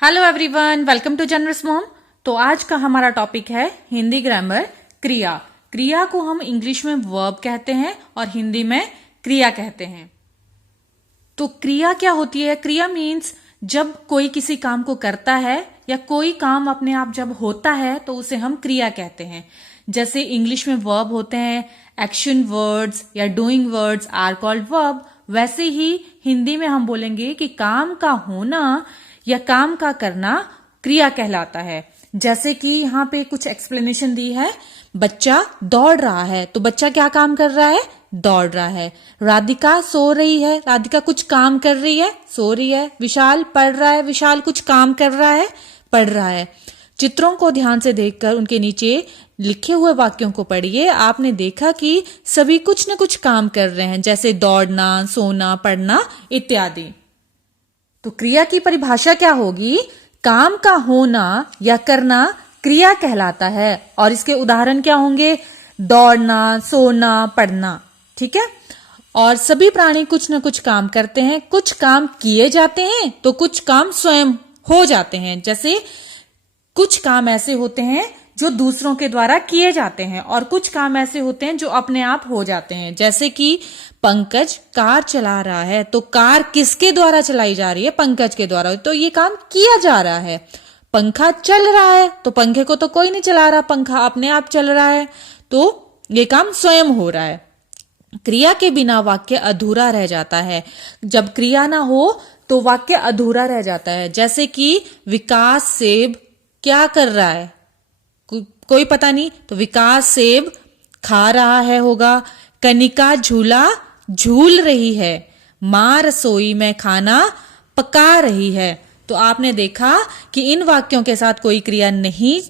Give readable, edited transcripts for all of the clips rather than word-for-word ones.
Hello everyone, welcome to Generous Mom. तो आज का हमारा टॉपिक है हिंदी ग्रामर क्रिया। क्रिया को हम इंग्लिश में वर्ब कहते हैं और हिंदी में क्रिया कहते हैं। तो क्रिया क्या होती है? क्रिया मीन्स जब कोई किसी काम को करता है या कोई काम अपने आप जब होता है तो उसे हम क्रिया कहते हैं। जैसे इंग्लिश में वर्ब होते हैं, एक्शन वर्ड्स या doing words are called verb, वैसे ही हिंदी में हम बोलेंगे कि काम का होना या काम का करना क्रिया कहलाता है। जैसे कि यहाँ पे कुछ एक्सप्लेनेशन दी है। बच्चा दौड़ रहा है, तो बच्चा क्या काम कर रहा है? दौड़ रहा है। राधिका सो रही है, राधिका कुछ काम कर रही है, सो रही है। विशाल पढ़ रहा है, विशाल कुछ काम कर रहा है, पढ़ रहा है। चित्रों को ध्यान से देखकर उनके नीचे लिखे हुए वाक्यों को पढ़िए। आपने देखा कि सभी कुछ न कुछ काम कर रहे हैं, जैसे दौड़ना, सोना, पढ़ना इत्यादि। तो क्रिया की परिभाषा क्या होगी? काम का होना या करना क्रिया कहलाता है। और इसके उदाहरण क्या होंगे? दौड़ना, सोना, पढ़ना। ठीक है। और सभी प्राणी कुछ न कुछ काम करते हैं। कुछ काम किए जाते हैं तो कुछ काम स्वयं हो जाते हैं। जैसे कुछ काम ऐसे होते हैं जो दूसरों के द्वारा किए जाते हैं और कुछ काम ऐसे होते हैं जो अपने आप हो जाते हैं। जैसे कि पंकज कार चला रहा है, तो कार किसके द्वारा चलाई जा रही है? पंकज के द्वारा। तो ये काम किया जा रहा है। पंखा चल रहा है, तो पंखे को तो कोई नहीं चला रहा, पंखा अपने आप चल रहा है, तो ये काम स्वयं हो रहा है। क्रिया के बिना वाक्य अधूरा रह जाता है। जब क्रिया ना हो तो वाक्य अधूरा रह जाता है। जैसे कि विकास सेब क्या कर रहा है? कोई पता नहीं, तो विकास सेब खा रहा है होगा। कनिका झूला झूल रही है। मां रसोई में खाना पका रही है। तो आपने देखा कि इन वाक्यों के साथ कोई क्रिया नहीं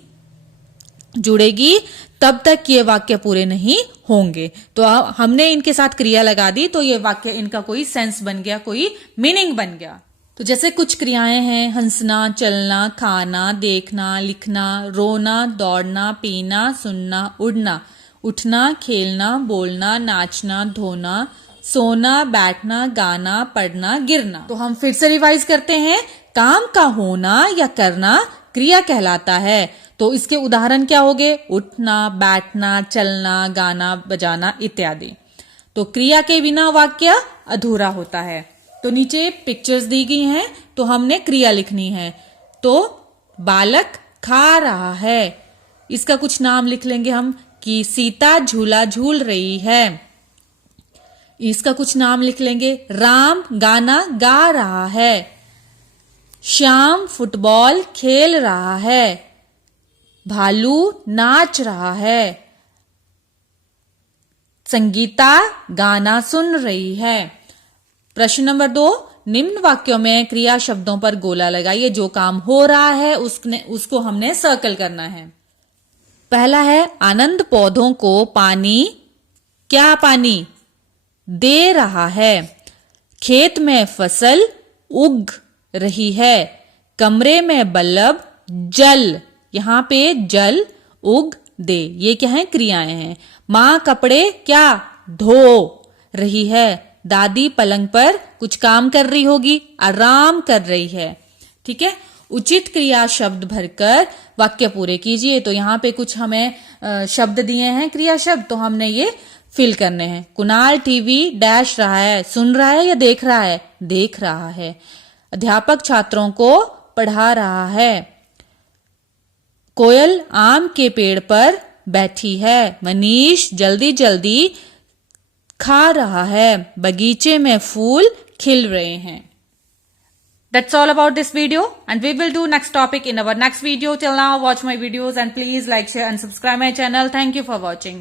जुड़ेगी तब तक ये वाक्य पूरे नहीं होंगे। तो हमने इनके साथ क्रिया लगा दी तो ये वाक्य इनका कोई सेंस बन गया, कोई मीनिंग बन गया। तो जैसे कुछ क्रियाएं हैं, हंसना, चलना, खाना, देखना, लिखना, रोना, दौड़ना, पीना, सुनना, उड़ना, उठना, खेलना, बोलना, नाचना, धोना, सोना, बैठना, गाना, पढ़ना, गिरना। तो हम फिर से रिवाइज करते हैं। काम का होना या करना क्रिया कहलाता है। तो इसके उदाहरण क्या होंगे? उठना, बैठना, चलना, गाना, बजाना इत्यादि। तो क्रिया के बिना वाक्य अधूरा होता है। तो नीचे पिक्चर्स दी गई हैं, तो हमने क्रिया लिखनी है। तो बालक खा रहा है, इसका कुछ नाम लिख लेंगे हम कि सीता झूला झूल रही है। इसका कुछ नाम लिख लेंगे। राम गाना गा रहा है। श्याम फुटबॉल खेल रहा है। भालू नाच रहा है। संगीता गाना सुन रही है। प्रश्न नंबर 2, निम्न वाक्यों में क्रिया शब्दों पर गोला लगाइए। जो काम हो रहा है उसको हमने सर्कल करना है। पहला है आनंद पौधों को पानी, क्या पानी दे रहा है। खेत में फसल उग रही है। कमरे में बल्ब जल, यहां पे जल उग दे, ये क्या है? क्रियाएं हैं। मां कपड़े क्या धो रही है। दादी पलंग पर कुछ काम कर रही होगी, आराम कर रही है। ठीक है। उचित क्रिया शब्द भरकर वाक्य पूरे कीजिए। तो यहाँ पे कुछ हमें शब्द दिए हैं, क्रिया शब्द, तो हमने ये फिल करने हैं। कुणाल टीवी डैश रहा है, सुन रहा है या देख रहा है? देख रहा है। अध्यापक छात्रों को पढ़ा रहा है। कोयल आम के पेड़ पर बैठी है। मनीष जल्दी जल्दी खा रहा है। बगीचे में फूल खिल रहे हैं। That's all about this video, and we will do next topic in our next video. Till now, watch my videos and please like, share and subscribe my channel. Thank you for watching.